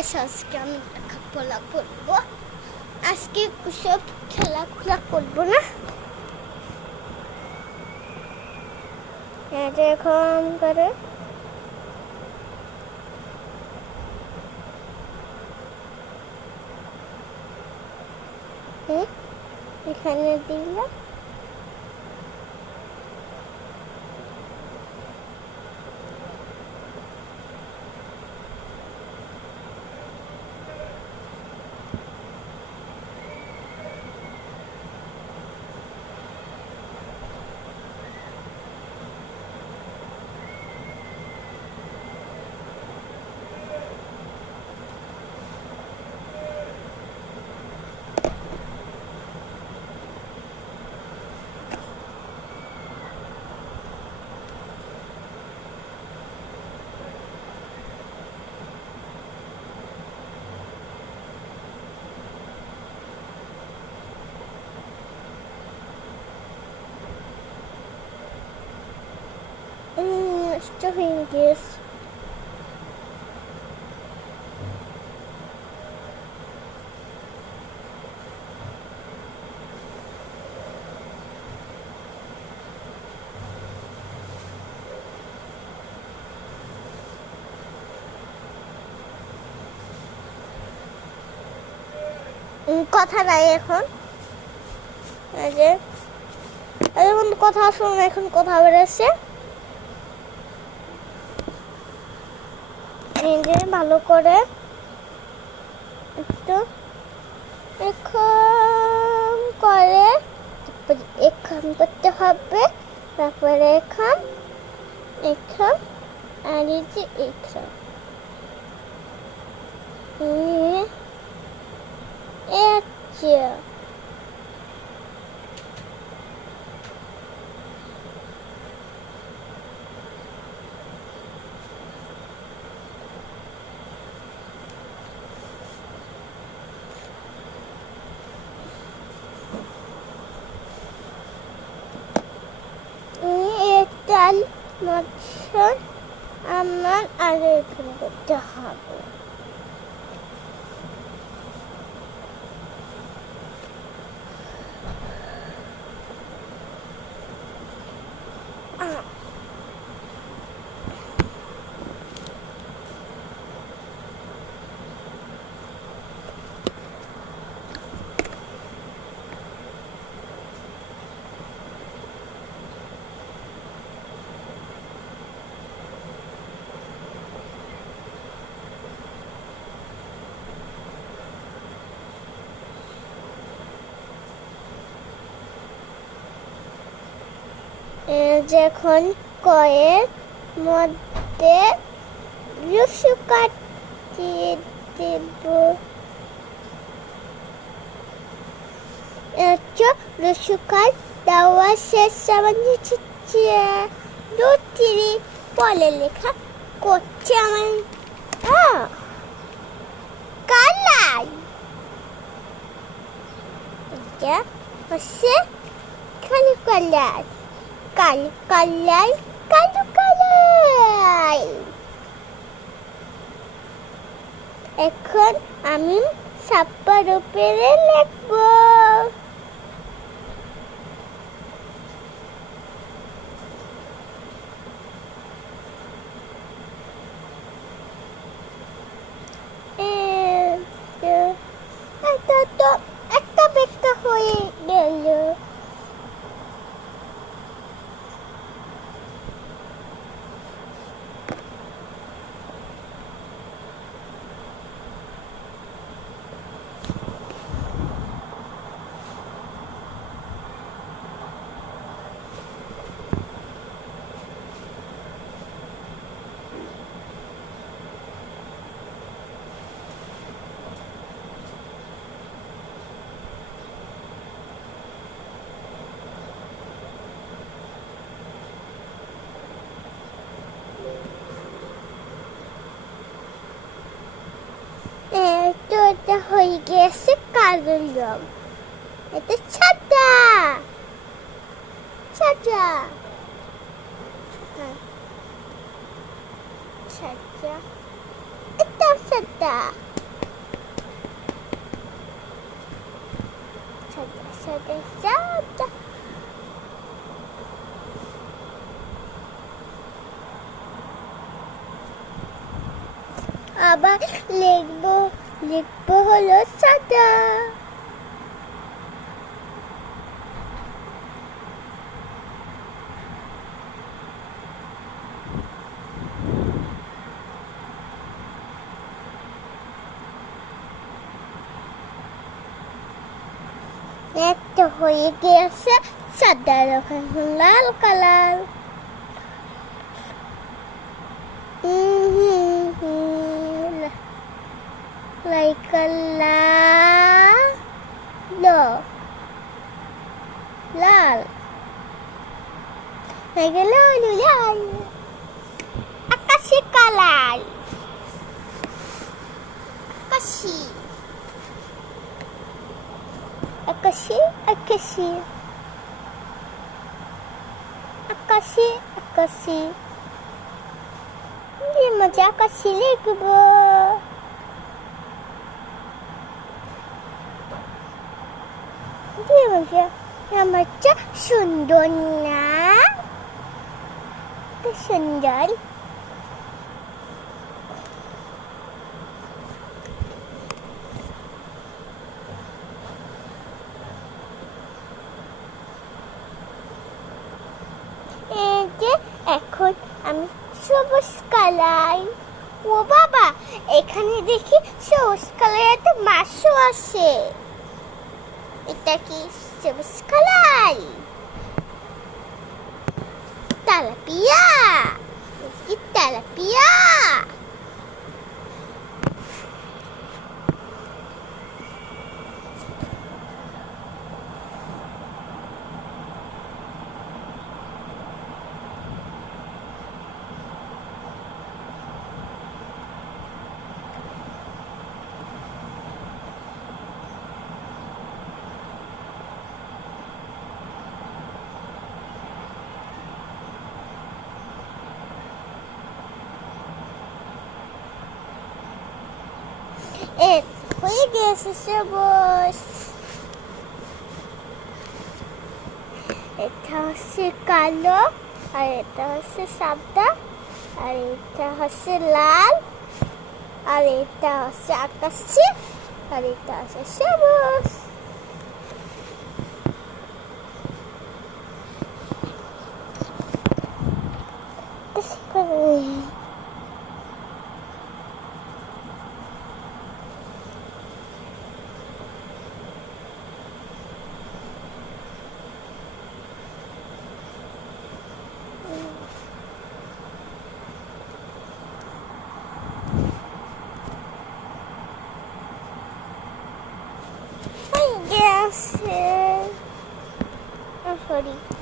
Guys আজকে আমি লেখাপড়া করবো। আজকে সব খেলাধুলা করবো না। এখন করে এখানে দিলাম। Stuffing this. কথা নাই এখন এই যে এখন কথা শুনুন, এখন কথা বেরোচ্ছে এই যে ভালো করে একটু এখন করে এখন করতে হবে, তারপরে এখন এখন আর এই যে এখন ডাল মাছের আমার আগে এখানে করতে হবে। যখন কয়ের মধ্যে রসু কাটিয়ে দেব, রসু কাট দেওয়া শেষ দুটি পলে লেখা করছে আমার কালাই হচ্ছে খালি কালাই কালি কালাই কালু কালাই। এখন আমি ছাপ্পার উপরে লিখবো। একটা বেটা হয়ে গেল। এটা হয়ে গেছে কালো রং। এটা সাদা সাদা সাদা, এটা সাদা সাদা সাদা সাদা। আবার লিখবো হলো সাদা। একটা হয়ে গেছে সাদা, এখন লাল কালার। like a লাল লাল আকাশি কালার, আকাশি আকাশি আকাশি আকাশি আকাশি। মজা আকাশি লিখবো। নামটা সুন্দর না? সুন্দর। এই যে এখন আমি সবুজ কালার। ও বাবা, এখানে দেখি সবুজ কালারের একটা মাছও আছে। এটা কি সবুজ কালার? তেলাপিয়া, কি তেলাপিয়া? হয়ে গেছে সবুজ। এটা হচ্ছে কালো, আর এটা হচ্ছে সাদা, আর এটা হচ্ছে লাল, আর এটা হচ্ছে আকাশি, আর এটা হচ্ছে সবুজ। Sorry.